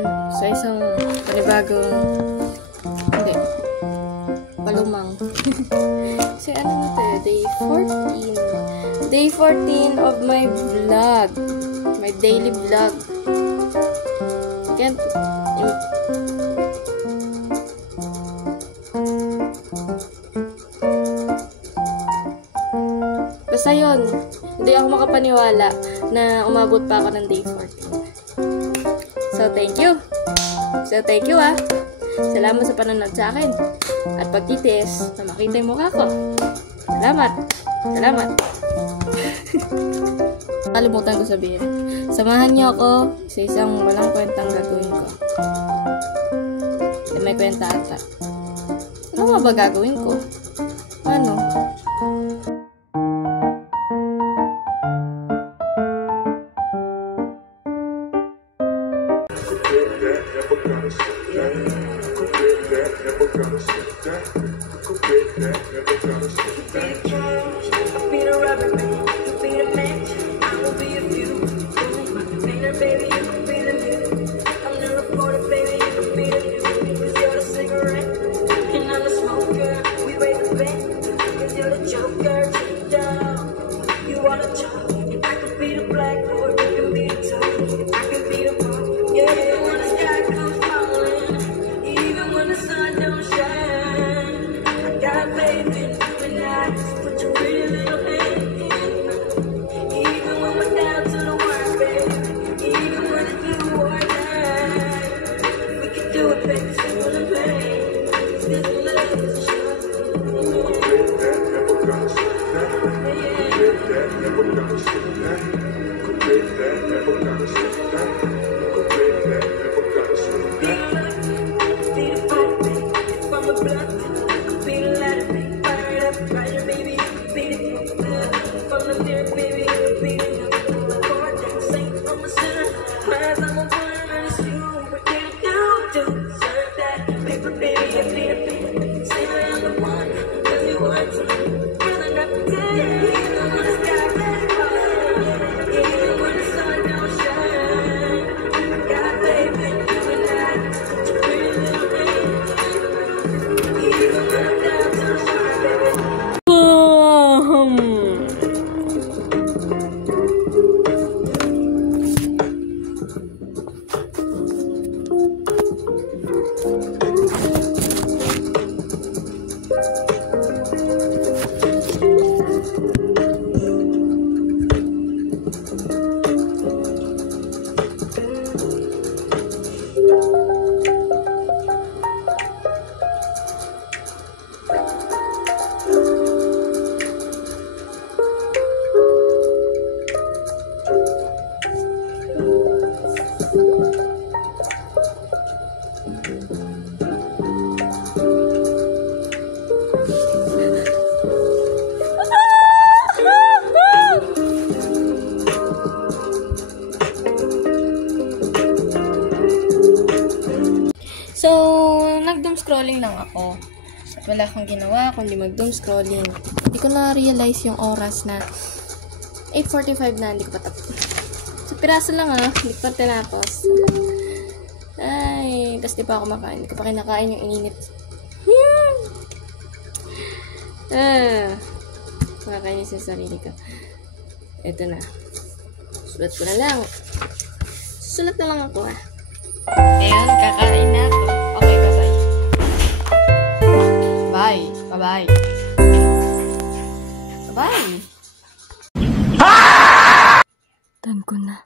naman sa isang panibagong hindi palumang kasi ano na tayo, day 14 of my vlog, my daily vlog. Can't basta yun, hindi ako makapaniwala na umabot pa ako ng day 14. So, thank you. Salamat sa panonood sa akin. At pagtitis na makita yung mukha ko. Salamat. Kalimutan ko sabihin. Samahan niyo ako sa isang walang kwentang gagawin ko. May kwenta ata. Ano nga ba gagawin ko? Ano? So, nag-doom scrolling lang ako. At wala akong ginawa kundi mag-doom scrolling. Hindi ko na-realize yung oras na 8:45 na, hindi ko pa tapos. So, piraso lang hindi ko pa tinapos. Ay, tapos di pa ako makain. Hindi ko pa kinakain yung ininit. Makakainis yung sarili ko. Ito na. Sulat ko na lang. Sulat na lang ako Ayan, kakain na ako. Okay, bye-bye. Bye-bye. Bye-bye. Tan ko na.